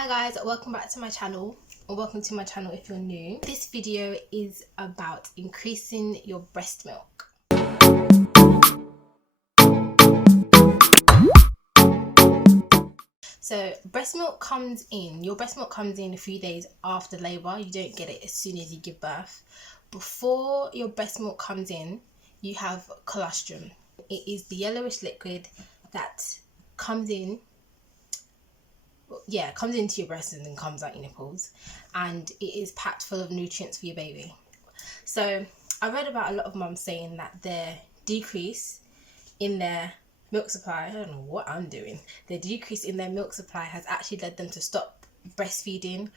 Hi guys, welcome back to my channel, or welcome to my channel if you're new. This video is about increasing your breast milk. So your breast milk comes in a few days after labour. You don't get it as soon as you give birth. Before your breast milk comes in, you have colostrum. It is the yellowish liquid that comes into your breast and then comes out your nipples, and it is packed full of nutrients for your baby. So I read about a lot of mums saying that their decrease in their milk supply, I don't know what I'm doing, the decrease in their milk supply has actually led them to stop breastfeeding.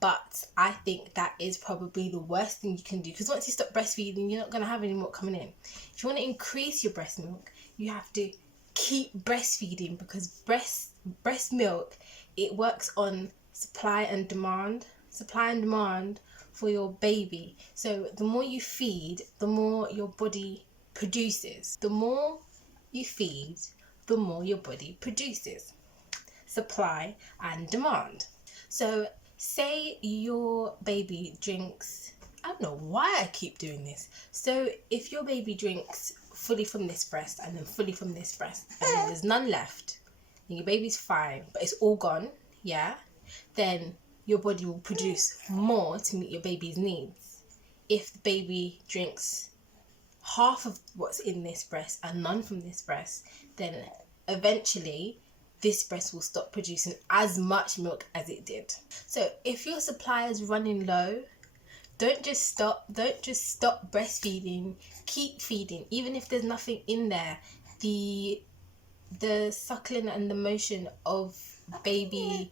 But I think that is probably the worst thing you can do, because once you stop breastfeeding, you're not going to have any milk coming in. If you want to increase your breast milk, you have to keep breastfeeding, because breast milk, it works on supply and demand for your baby. So the more you feed, the more your body produces. The more you feed, the more your body produces. Supply and demand. So say your baby drinks, I don't know why I keep doing this. So if your baby drinks fully from this breast and then fully from this breast, and then there's none left, and your baby's fine, but it's all gone, then your body will produce more to meet your baby's needs. If the baby drinks half of what's in this breast and none from this breast, then eventually this breast will stop producing as much milk as it did. So if your supply is running low, don't just stop breastfeeding. Keep feeding, even if there's nothing in there. The suckling and the motion of baby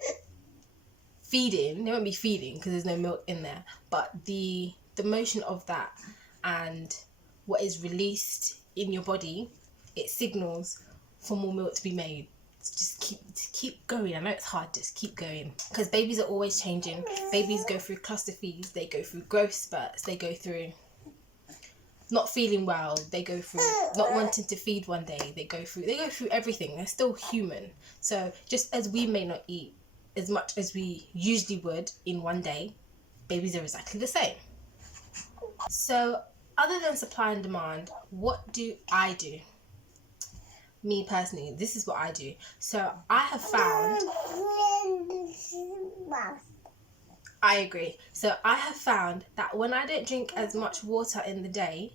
feeding, they won't be feeding because there's no milk in there, but the motion of that and what is released in your body, it signals for more milk to be made. So just keep going. I know it's hard, just keep going, because babies are always changing. Babies go through cluster feeds, they go through growth spurts, they go through not feeling well, they go through not wanting to feed one day, they go through everything. They're still human. So just as we may not eat as much as we usually would in one day, babies are exactly the same. So other than supply and demand, what do I do? Me personally, this is what I do. So I have found, I agree. So I have found that when I don't drink as much water in the day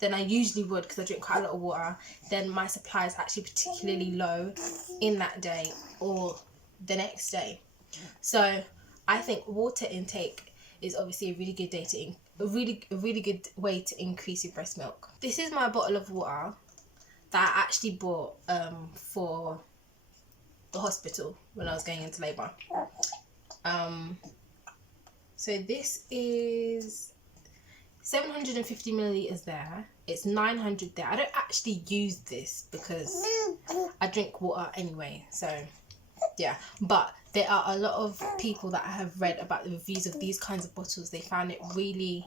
than I usually would, because I drink quite a lot of water, then my supply is actually particularly low in that day or the next day. So I think water intake is obviously a really good good way to increase your breast milk. This is my bottle of water that I actually bought for the hospital when I was going into labour. So this is 750 millilitres there. It's 900 there. I don't actually use this because I drink water anyway. So yeah, but there are a lot of people that I have read about the reviews of these kinds of bottles. They found it really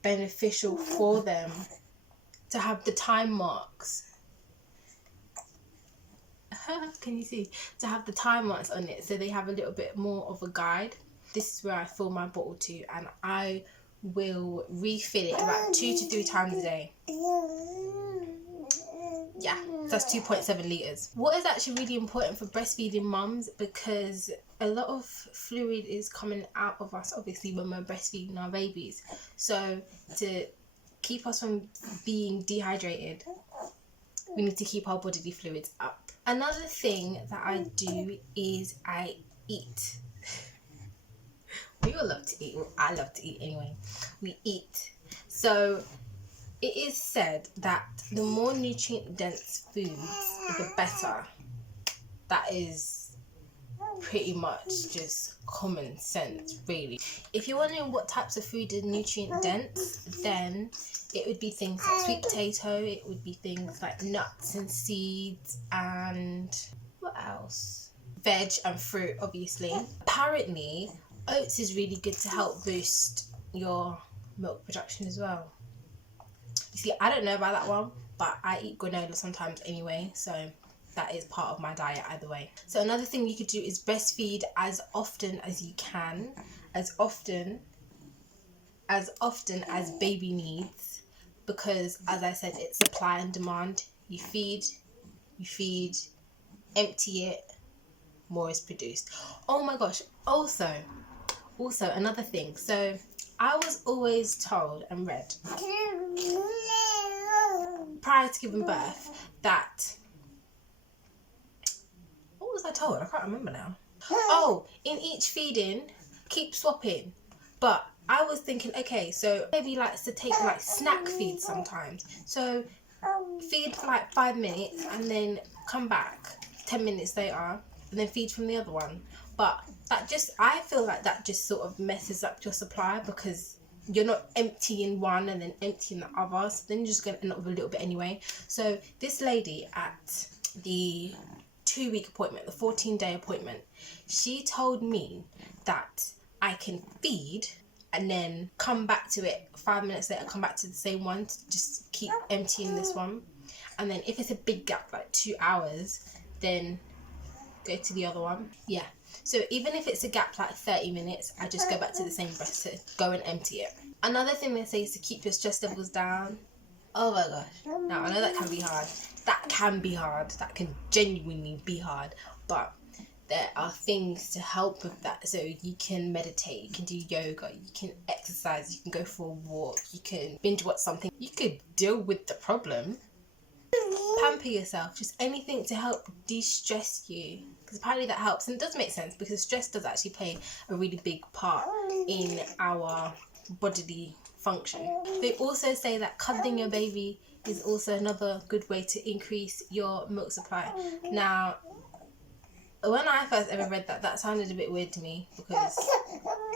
beneficial for them to have the time marks. Can you see? To have the time marks on it, so they have a little bit more of a guide. This is where I fill my bottle to, and I will refill it about 2 to 3 times a day. Yeah, that's 2.7 litres. What is actually really important for breastfeeding mums, because a lot of fluid is coming out of us obviously when we're breastfeeding our babies. So to keep us from being dehydrated, we need to keep our bodily fluids up. Another thing that I do is I eat. We all love to eat. I love to eat anyway. We eat. So it is said that the more nutrient dense foods, the better. That is pretty much just common sense, really. If you're wondering what types of food are nutrient dense, then it would be things like sweet potato, it would be things like nuts and seeds, and what else? Veg and fruit, obviously. Apparently, oats is really good to help boost your milk production as well. You see, I don't know about that one, but I eat granola sometimes anyway, so that is part of my diet either way. So another thing you could do is breastfeed as often as you can, as often as baby needs, because as I said, it's supply and demand. You feed, empty it, more is produced. Oh my gosh, also another thing. So I was always told and read prior to giving birth that, what was I told? I can't remember now. Oh, in each feeding, keep swapping. But I was thinking, okay, so baby likes to take like snack feeds sometimes. So feed for like 5 minutes and then come back 10 minutes later and then feed from the other one. But that just, I feel like that just sort of messes up your supply, because you're not emptying one and then emptying the other, so then you're just going to end up with a little bit anyway. So this lady at the 2-week appointment, the 14-day appointment, she told me that I can feed and then come back to it 5 minutes later, come back to the same one, to just keep emptying this one. And then if it's a big gap, like 2 hours, then go to the other one. Yeah. So even if it's a gap like 30 minutes, I just go back to the same breast to go and empty it. Another thing they say is to keep your stress levels down. Oh my gosh. Now, I know that can be hard. That can genuinely be hard. But there are things to help with that. So you can meditate, you can do yoga, you can exercise, you can go for a walk, you can binge watch something. You could deal with the problem. Pamper yourself, just anything to help de-stress you, because apparently that helps. And it does make sense, because stress does actually play a really big part in our bodily function. They also say that cuddling your baby is also another good way to increase your milk supply. Now, when I first ever read that, that sounded a bit weird to me, because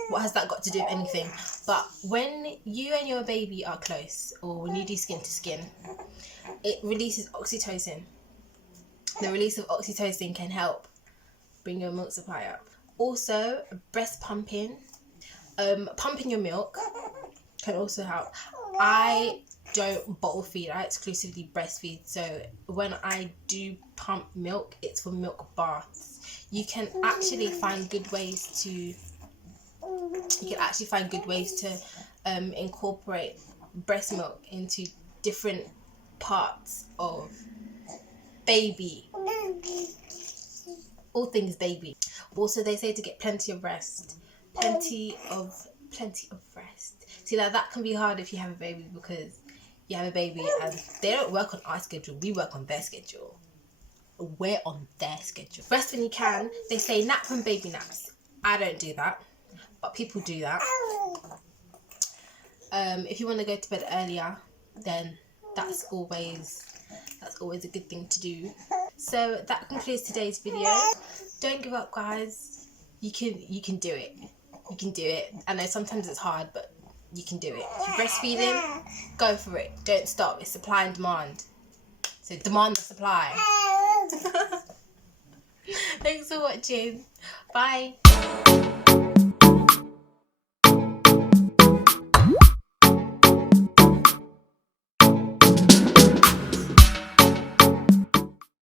what has that got to do with anything? But when you and your baby are close, or when you do skin to skin, it releases oxytocin. The release of oxytocin can help bring your milk supply up. Also, breast pumping, pumping your milk can also help. I don't bottle feed, I exclusively breastfeed. So when I do pump milk, it's for milk baths. You can actually find good ways to incorporate breast milk into different parts of baby, all things baby. Also, they say to get plenty of rest. See, that can be hard if you have a baby, because you have a baby and they don't work on our schedule, we work on their schedule. We're on their schedule. Rest when you can. They say nap when baby naps. I don't do that, but people do that. If you want to go to bed earlier, then that's always a good thing to do. So that concludes today's video. Don't give up, guys. You can do it. You can do it. I know sometimes it's hard, but you can do it. If you're breastfeeding, go for it. Don't stop. It's supply and demand. So demand the supply. Thanks for watching. Bye.